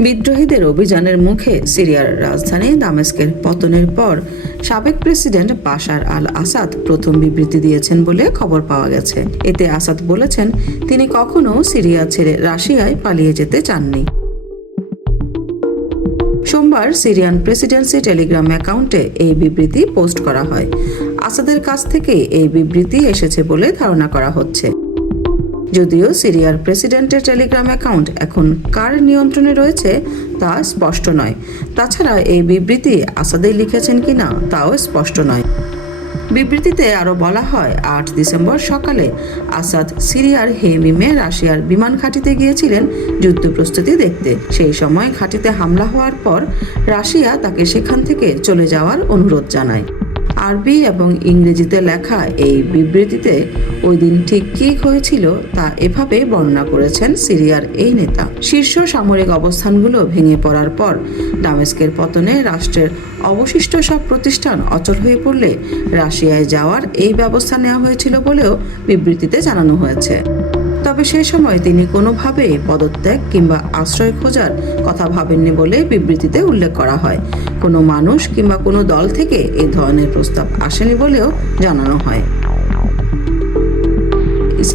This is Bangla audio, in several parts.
বিদ্রোহীদের অভিযানের মুখে সিরিয়ার রাজধানী দামেস্কের পতনের পর সাবেক প্রেসিডেন্ট বাশার আল আসাদ প্রথম বিবৃতি দিয়েছেন বলে খবর পাওয়া গেছে। এতে আসাদ বলেছেন, তিনি কখনো সিরিয়া ছেড়ে রাশিয়ায় পালিয়ে যেতে চাননি। সোমবার সিরিয়ান প্রেসিডেন্সি টেলিগ্রাম অ্যাকাউন্টে এই বিবৃতি পোস্ট করা হয়। আসাদের কাছ থেকে এই বিবৃতি এসেছে বলে ধারণা করা হচ্ছে। যদিও সিরিয়ার প্রেসিডেন্টের টেলিগ্রাম অ্যাকাউন্ট এখন কার নিয়ন্ত্রণে রয়েছে তা স্পষ্ট নয়। তাছাড়া এই বিবৃতি আসাদেই লিখেছেন কিনা তাও স্পষ্ট নয়। বিবৃতিতে আরও বলা হয়, আট ডিসেম্বর সকালে আসাদ সিরিয়ার হেমিমে রাশিয়ার বিমান ঘাঁটিতে গিয়েছিলেন যুদ্ধ প্রস্তুতি দেখতে। সেই সময় ঘাঁটিতে হামলা হওয়ার পর রাশিয়া তাকে সেখান থেকে চলে যাওয়ার অনুরোধ জানায়। আরবি এবং ইংরেজিতে লেখা এই বিবৃতিতে ওই দিন ঠিক কী হয়েছিল তা এভাবে বর্ণনা করেছেন সিরিয়ার এই নেতা। শীর্ষ সামরিক অবস্থানগুলো ভেঙে পড়ার পর ডামেস্কের পতনে রাষ্ট্রের অবশিষ্ট সব প্রতিষ্ঠান অচল হয়ে পড়লে রাশিয়ায় যাওয়ার এই ব্যবস্থা নেওয়া হয়েছিল বলেও বিবৃতিতে জানানো হয়েছে। তবে সে সময় তিনি কোনোভাবে পদত্যাগ কিংবা আশ্রয় খোঁজার কথা ভাবেননি বলে বিবৃতিতে উল্লেখ করা হয়। কোনো মানুষ কিংবা কোনো দল থেকে এই ধরনের প্রস্তাব আসেনি বলেও জানানো হয়।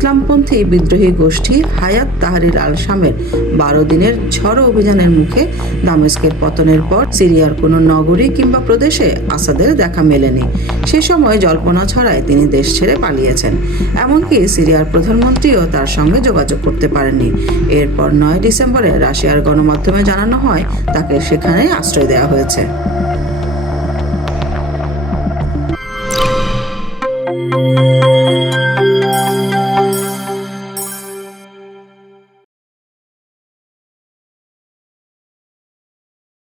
ইসলামপন্থী বিদ্রোহী গোষ্ঠী হায়াত তাহারির আল শামের বারো দিনের ঝড় অভিযানের মুখে দামেস্কের পতনের পর সিরিয়ার কোনো নগরী কিংবা প্রদেশে আসাদের দেখা মেলেনি। সে সময় জল্পনা ছড়ায় তিনি দেশ ছেড়ে পালিয়েছেন। এমনকি সিরিয়ার প্রধানমন্ত্রীও তার সঙ্গে যোগাযোগ করতে পারেননি। এরপর নয় ডিসেম্বরে রাশিয়ার গণমাধ্যমে জানানো হয়, তাকে সেখানে আশ্রয় দেওয়া হয়েছে।